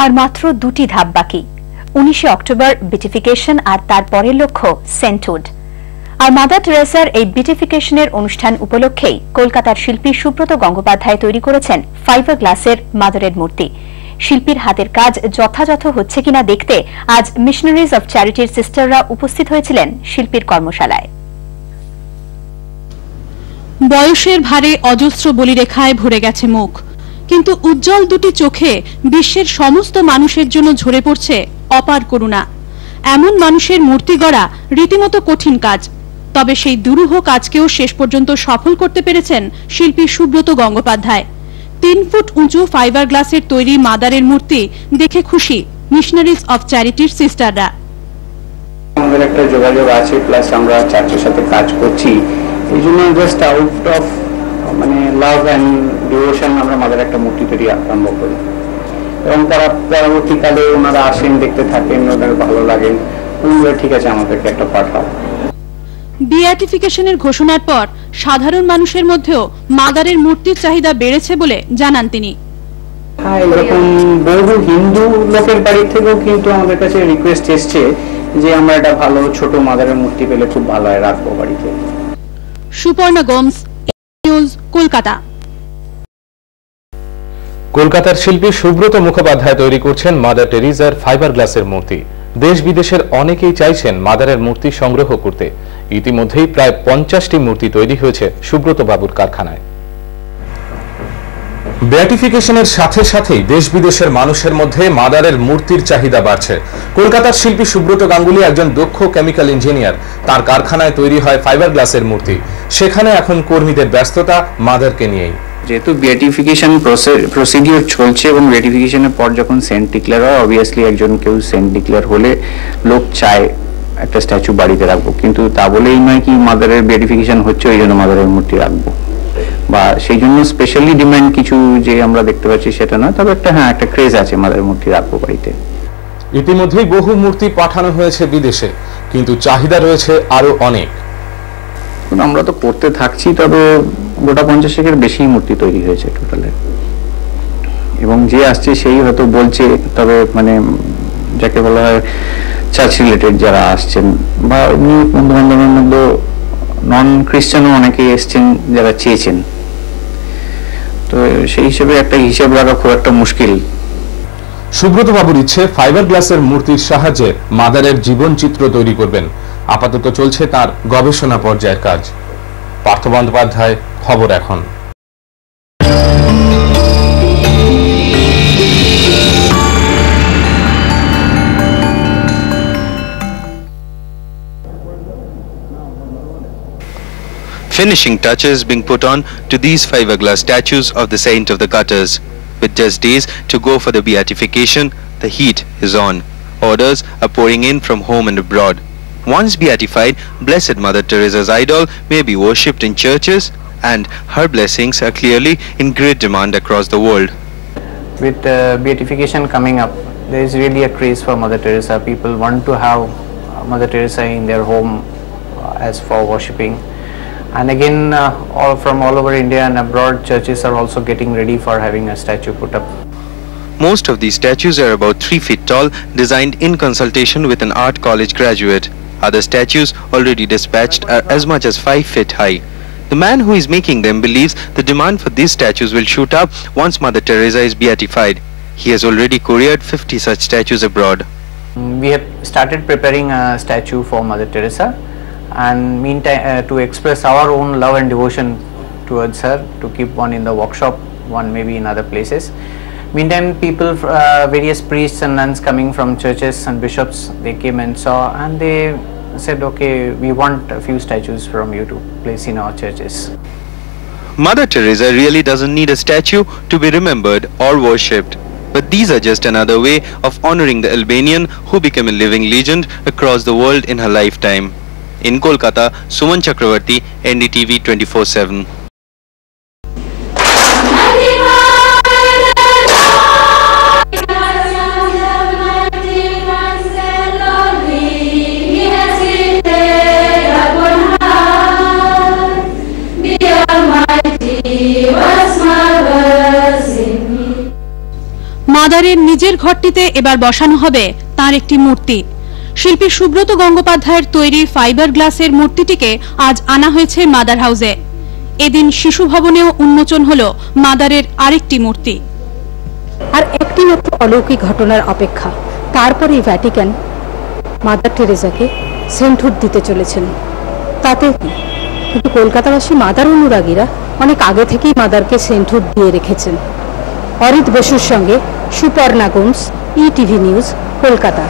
আর মাত্র দুটি ধাপ বাকি। 19 অক্টোবর বিটিফিকেশন আর তার পরের লক্ষ্য সেন্টহুড। আর মাদার টেরেসার এই বিটিফিকেশনের অনুষ্ঠান উপলক্ষেই কলকাতার শিল্পী সুব্রত গঙ্গোপাধ্যায় তৈরি করেছেন ফাইবার গ্লাসের মাদারের মূর্তি। শিল্পীর হাতের কাজ যথাযথ হচ্ছে কিনা দেখতে আজ মিশনারিজ অফ চ্যারিটির সিস্টাররা উপস্থিত হয়েছিলেন শিল্পীর কর্মশালায়। বয়সের ভারে অজস্র বলিরেখায় ভরে গেছে মুখ, কিন্তু উজ্জ্বল দুটি চোখে বিশ্বের সমস্ত মানুষের জন্য ঝরে পড়ছে অপার করুণা। এমন মানুষের মূর্তি গড়া রীতিমতো কঠিন কাজ, তবে সেই দুরূহ কাজকেও শেষ পর্যন্ত সফল করতে পেরেছেন শিল্পী সুব্রত গঙ্গোপাধ্যায়। 3 ফুট উঁচু ফাইবার গ্লাসের তৈরি মাদারের মূর্তি দেখে খুশি মিশনারিজ অফ চ্যারিটির সিস্টাররা। আমাদের একটা যোগাযোগ আছে, প্লাস আমরা চার্চের সাথে কাজ করছি, এই জন্য just out of love and devotion আমরা মাদার একটা মূর্তি তৈরি আরম্ভ করি, এবং তারা পরবর্তীকালে ওনারা আসেন, দেখতে থাকেন, ওদের ভালো লাগে, ঠিক আছে আমাদেরকে একটা পাঠাও। বিয়াটিফিকেশনের ঘোষণার পর সাধারণ মানুষের মধ্যেও মাদারের মূর্তির চাহিদা বেড়েছে বলে জানান তিনি। হ্যাঁ, এরকম বহু হিন্দু লোকের বাড়ি থেকেও কিন্তু আমাদের কাছে রিকোয়েস্ট এসছে যে আমরা একটা ভালো ছোট মাদারের মূর্তি পেলে খুব ভালো হয়, রাখবো বাড়িতে। সুপর্ণা গোমস, নিউজ, কলকাতা। কলকাতার শিল্পী সুব্রত মুখোপাধ্যায় তৈরি করছেন মাদার টেরিজার ফাইবার গ্লাসের মূর্তি। দেশ বিদেশের অনেকেই চাইছেন মাদারের মূর্তি সংগ্রহ করতে। ইতিমধ্যেই প্রায় 50টি মূর্তি তৈরি হয়েছে সুব্রত বাবুর কারখানায়। বেয়াটিফিকেশনের সাথে সাথেই দেশ বিদেশের মানুষের মধ্যে মাদারের মূর্তির চাহিদা বাড়ছে। কলকাতার শিল্পী সুব্রত গাঙ্গুলি একজন দক্ষ কেমিক্যাল ইঞ্জিনিয়ার। তার কারখানায় তৈরি হয় ফাইবার গ্লাসের মূর্তি। সেখানে এখন কর্মীদের ব্যস্ততা মাদারকে নিয়েই। যেহেতু বিয়াটিফিকেশন প্রসিডিওর চলছে এবং বিয়াটিফিকেশনের পর যখন সেন্ট ডিক্লেয়ার হয়, অবভিয়াসলি কেউ সেন্ট ডিক্লেয়ার হলে লোক চায় একটা স্ট্যাচু বাড়িতে রাখবো, কিন্তু তা বলেই নয় কি মাদারের বিয়াটিফিকেশন হচ্ছে ওই জন্য মাদারের মূর্তি রাখবো, বা সেই জন্য স্পেশালি ডিমান্ড কিছু যে আমরা দেখতে পাচ্ছি সেটা নয়, তবে একটা ক্রেজ আছে মাদারের মূর্তি রাখবো বাড়িতে। ইতিমধ্যেই বহু মূর্তি পাঠানো হয়েছে বিদেশে, কিন্তু চাহিদা রয়েছে আরো অনেক। আমরা তো করতে থাকছি, তবে গোটা 50-এর বেশি মূর্তি তৈরি হয়েছে টোটালে, এবং যে আসছে সেই হয়তো বলছে, তবে যাকে বলা হয় চার্চ রিলেটেড যারা আসছেন, বা এমনি বন্ধু বান্ধবের মধ্যে নন খ্রিস্টানও অনেকেই এসছেন যারা চেয়েছেন, তো সেই হিসেবে একটা হিসাব রাখা খুব একটা মুশকিল। সুব্রত বাবুর ইচ্ছে ফাইবার গ্লাসের মূর্তির সাহায্যে মাদারের জীবন চিত্র তৈরি করবেন। আপাতত চলছে তার গবেষণা পর্যায়ের কাজ। পার্থ বন্দ্যোপাধ্যায়, খবর এখন। Finishing touches being put on to these fiberglass statues of the Saint of the Gutters. With just days to go for the beatification, the heat is on. Orders are pouring in from home and abroad. Once beatified, Blessed Mother Teresa's idol may be worshipped in churches, and her blessings are clearly in great demand across the world. With beatification coming up, there is really a craze for Mother Teresa. People want to have Mother Teresa in their home as for worshipping. And again, from all over India and abroad, churches are also getting ready for having a statue put up. Most of these statues are about 3 feet tall, designed in consultation with an art college graduate. Other statues already dispatched are as much as 5 feet high. The man who is making them believes the demand for these statues will shoot up once Mother Teresa is beatified. He has already couriered 50 such statues abroad. We have started preparing a statue for Mother Teresa, and meantime to express our own love and devotion towards her, to keep one in the workshop, one maybe in other places. Meantime, people, various priests and nuns coming from churches and bishops, they came and saw, and they said, okay, we want a few statues from you to place in our churches. Mother Teresa really doesn't need a statue to be remembered or worshipped. But these are just another way of honoring the Albanian who became a living legend across the world in her lifetime. In Kolkata, Suman Chakravarti, NDTV 24/7. মাদারের নিজের ঘরটিতে এবার বসানো হবে তার একটি মূর্তি। শিল্পী সুব্রত গঙ্গোপাধ্যায়ের তৈরি ফাইবার গ্লাসের মূর্তিটিকে আজ আনা হয়েছে মাদার হাউসে। এদিন শিশু ভবনেও উন্মোচন হলো মাদারের আরেকটি মূর্তি। আর একটি মাত্র অলৌকিক ঘটনার অপেক্ষা, তারপরে ভ্যাটিকান মাদার টেরেসাকে সেন্টহুড দিতে চলেছেন। তাতে কিন্তু কলকাতাবাসী মাদার অনুরাগীরা অনেক আগে থেকেই মাদারকে সেন্টহুড দিয়ে রেখেছেন। অরিত বসুর সঙ্গে সুপর্ণা গোমস, ইটিভি নিউজ, কলকাতা।